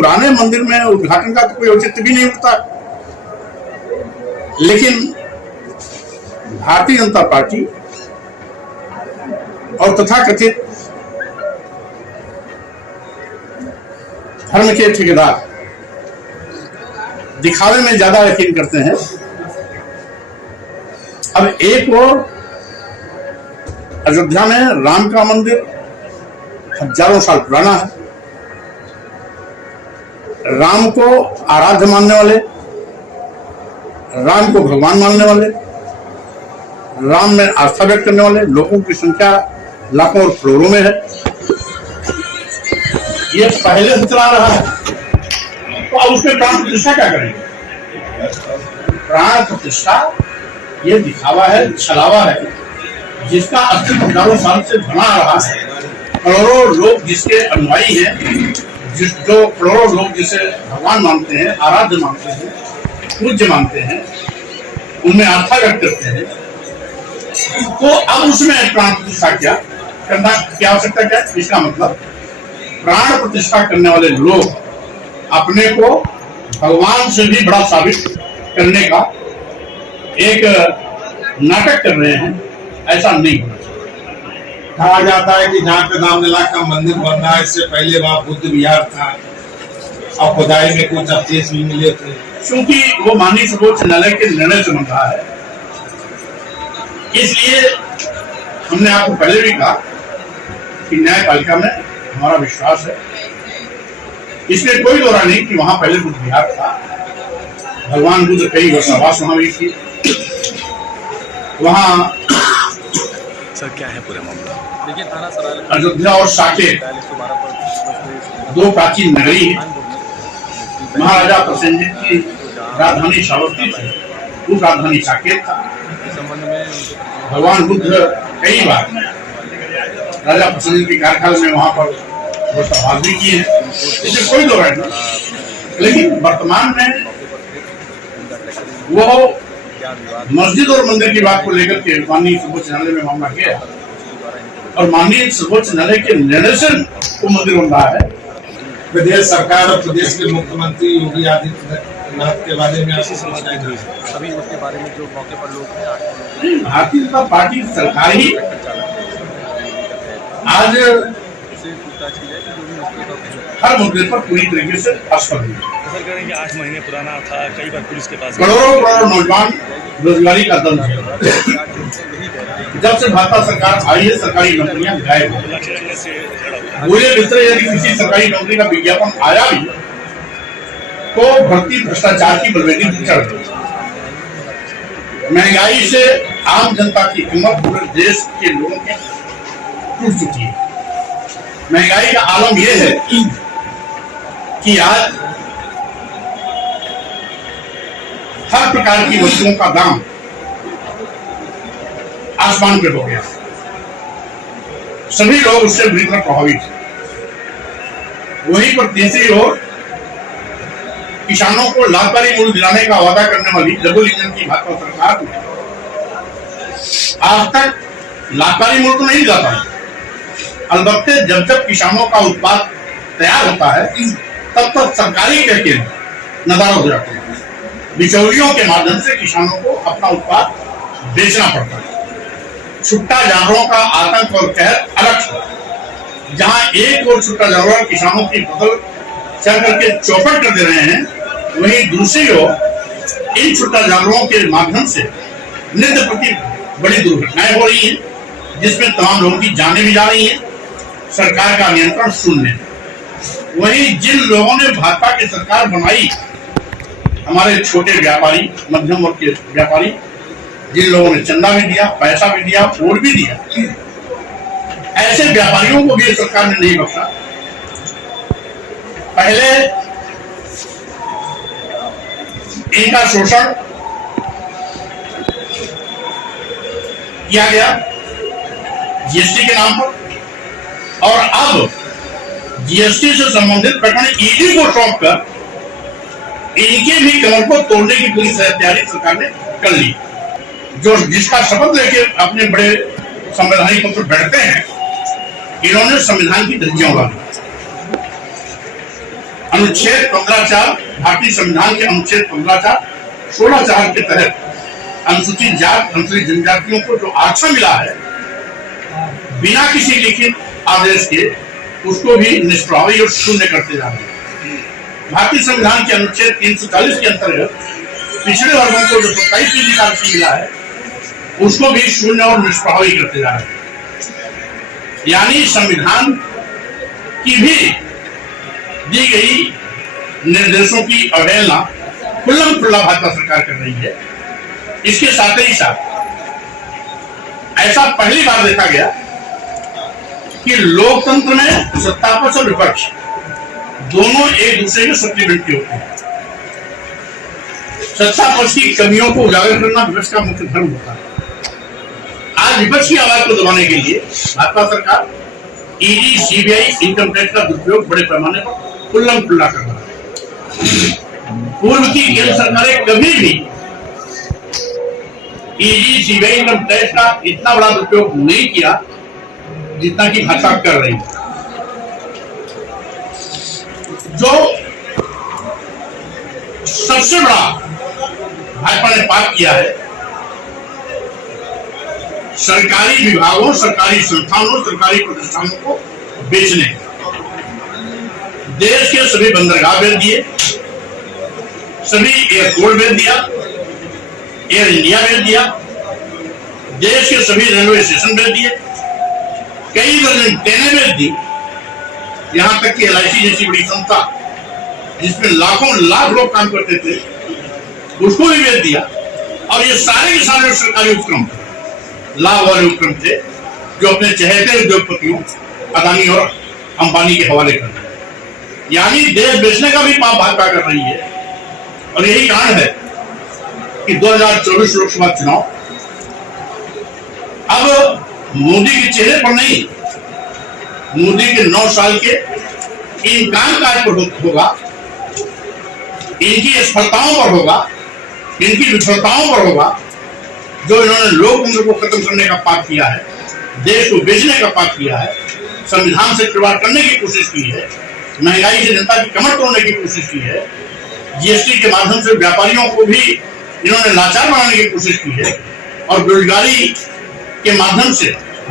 पुराने मंदिर में उद्घाटन का तो कोई औचित्य भी नहीं उठता, लेकिन भारतीय जनता पार्टी और तथाकथित धर्म के ठेकेदार दिखावे में ज्यादा यकीन करते हैं। अब एक और अयोध्या में राम का मंदिर हजारों साल पुराना है, राम को आराध्य मानने वाले, राम को भगवान मानने वाले, राम में आस्था व्यक्त करने वाले लोगों की संख्या लाखों और करोड़ों में है। ये पहले से चला रहा है, तो अब उसमें प्राण प्रतिष्ठा क्या करेंगे? प्राण प्रतिष्ठा ये दिखावा है, छलावा है, जिसका अस्तित्व हजारों साल से बना रहा है। करोड़ों लोग जिसके अनुयायी हैं, जो करोड़ों लोग जिसे भगवान मानते हैं, आराध्य मानते हैं, पूज्य मानते हैं, उनमें आस्था व्यक्त करते हैं, तो अब उसमें प्राण प्रतिष्ठा क्या करना की आवश्यकता क्या? इसका मतलब प्राण प्रतिष्ठा करने वाले लोग अपने को भगवान से भी बड़ा साबित करने का एक नाटक कर रहे हैं। ऐसा नहीं होना चाहिए। कहा जाता है कि जहाँ पे रामलला का मंदिर बन रहा है, इससे पहले वहाँ बुद्ध विहार था और खुदाई में कुछ अवशेष भी मिले थे। क्योंकि वो माननीय सर्वोच्च न्यायालय के निर्णय से बन रहा है, इसलिए हमने आपको पहले भी कहा कि न्यायपालिका में हमारा विश्वास है। इसमें कोई दोहरा नहीं कि वहां पहले बुद्ध विहार था, भगवान बुद्ध कई वर्षावास वहां भी थी। वहां सर क्या है पूरा मामला? देखिए अयोध्या और साकेत दो प्राचीन नगरी है। महाराजा प्रसेनजीत की राजधानी सावरती थी, उस राजधानी साकेत था। भगवान बुद्ध कई बार राजा प्रसेनजीत के कार्यकाल में वहां पर वो सभाग भी किए हैं, इसमें कोई दो राय नहीं। लेकिन वर्तमान में वो मस्जिद और मंदिर की बात को लेकर के माननीय सर्वोच्च न्यायालय में मामला किया और माननीय सर्वोच्च न्यायालय के निर्णय से वो मंदिर बन रहा है। प्रदेश सरकार और प्रदेश के मुख्यमंत्री योगी आदित्यनाथ के बारे में आपको समझना है? अभी उसके बारे में जो मौके पर लोग हैं, भारतीय जनता पार्टी सरकार ही आज हर मुद्दे पर पूरी तरीके से असफल हुई। सर कह रहे हैं कि 8 महीने पुराना था, कई बार पुलिस के पास करोड़ों नौजवान बेरोजगारी का दंड है। जब से भाजपा सरकार आई है, सरकारी नौकरियां गायब हो गई। पूरे विश्व यदि किसी सरकारी नौकरी का विज्ञापन आया भी तो भर्ती भ्रष्टाचार की बलवेदी पर चढ़ गई। महंगाई से आम जनता की हिम्मत पूरे देश के लोगों की टूट चुकी है। महंगाई का आलम यह है कि आज हर प्रकार की वस्तुओं का दाम आसमान पे हो गया। सभी लोग उससे बुरी तरह प्रभावित हैं। वहीं पर तीसरी ओर किसानों को लाभकारी मूल्य दिलाने का वादा करने वाली डबल इंजन की भाजपा सरकार ने आज तक लाभकारी मूल्य तो नहीं दिला पाई। अलबत्ते जब जब किसानों का उत्पाद तैयार होता है, तब तक सरकारी के नदारद हो जाते हैं। बिचौलियों के माध्यम से किसानों को अपना उत्पाद बेचना पड़ता है। छुट्टा जानवरों का आतंक और कहर अलग है। जहां एक और छुट्टा जानवर किसानों की फसल चल करके चौपट कर दे रहे हैं, वहीं दूसरी ओर इन छुट्टा जानवरों के माध्यम से नित्य प्रति बड़ी दुर्घटनाएं हो रही हैं, जिसमें तमाम लोगों की जानें भी जा रही हैं। सरकार का नियंत्रण शून्य। वहीं जिन लोगों ने भाजपा की सरकार बनाई, हमारे छोटे व्यापारी, मध्यम वर्ग के व्यापारी, जिन लोगों ने चंदा भी दिया, पैसा भी दिया, वोट भी दिया, ऐसे व्यापारियों को भी सरकार ने नहीं बख्शा। पहले इनका शोषण किया गया जीएसटी के नाम पर, और अब जीएसटी से संबंधित प्रकरण ईडी को सौंप कर इनके भी कमर को तोड़ने की पूरी तैयारी सरकार ने कर ली। जो जिसका शपथ लेके अपने बड़े संवैधानिक पद पर बैठते हैं, इन्होंने संविधान की धज्जियां उड़ा दी। अनुच्छेद 15(4) भारतीय संविधान के अनुच्छेद 15(4), 16(4) के तहत अनुसूचित जाति अनुसूचित जनजातियों को जो आरक्षण मिला है बिना किसी लिखित आदेश के उसको भी निष्प्रभावी और शून्य करते जा रहे हैं। भारतीय संविधान के अनुच्छेद 340 के अंतर्गत पिछड़े वर्गों को जो 27% आरक्षण मिला है उसको भी शून्य और निष्प्रभावी करते जा रहे हैं। यानी संविधान की भी दी गई निर्देशों की अवहेलना खुल्लम खुल्ला भाजपा सरकार कर रही है। इसके साथ ही साथ ऐसा पहली बार देखा गया कि लोकतंत्र में सत्तापक्ष और विपक्ष दोनों एक दूसरे के सप्लीमेंट्री होते हैं। सत्तापक्ष की कमियों को उजागर करना विपक्ष का मुख्य धर्म होता है। आज विपक्ष की आवाज को दबाने के लिए भाजपा सरकार ईडी, सीबीआई, इनकम टैक्स का दुरुपयोग बड़े पैमाने पर खुल्लम खुल्ला कर रहा है। पूर्व की केंद्र सरकारें कभी भी ईडी, सीबीआई, इनकम टैक्स का इतना बड़ा दुरुपयोग नहीं किया जितना कि भाजपा कर रही है। जो सबसे बड़ा भाजपा ने पाप किया है सरकारी विभागों, सरकारी संस्थानों, सरकारी प्रतिष्ठानों को बेचने। देश के सभी बंदरगाह बेच दिए, सभी एयरपोर्ट बेच दिया, एयर इंडिया बेच दिया, देश के सभी रेलवे स्टेशन बेच दिए, कई दर्जन ट्रेनें बेच दी, यहां तक कि LIC जैसी बड़ी संस्था जिसमें लाखों लाख लोग काम करते थे उसको भी बेच दिया। और ये सारे के सारे सरकारी उपक्रम लाभ वाले उपक्रम थे जो अपने चहेते उद्योगपतियों अदानी और अंबानी के हवाले कर रहे। यानी देश बेचने का भी पाप भाजपा कर रही है। और यही कारण है कि 2024 लोकसभा चुनाव अब मोदी के चेहरे पर नहीं, मोदी के 9 साल के इन कामकाज पर होगा, इनकी असफलताओं पर होगा, इनकी विफलताओं पर होगा। जो इन्होंने लोकतंत्र को खत्म करने का पाप किया है, देश को बेचने का पाप किया है, संविधान से खिलवाड़ करने की कोशिश की है, महंगाई से जनता की कमर तोड़ने की कोशिश की है, GST के माध्यम से व्यापारियों को भी इन्होंने लाचार बनाने की कोशिश की है, और बेरोजगारी के माध्यम से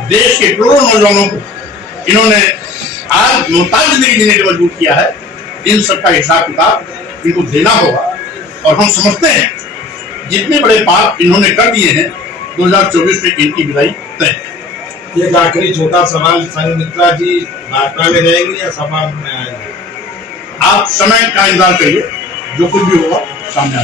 देश के करोड़ों नौजवानों को इन्होंने आज मोहताज जिंदगी जीने के मजबूर किया है। इन सबका हिसाब किताब इनको देना होगा। और हम समझते हैं जितने बड़े पाप इन्होंने कर दिए हैं 2024 में इनकी विदाई तय। एक आखिरी छोटा सवाल, संघमित्रा जी भाजपा में रहेंगे या सपा में आएंगे? आप समय का इंतजार करिए, जो कुछ भी होगा सामने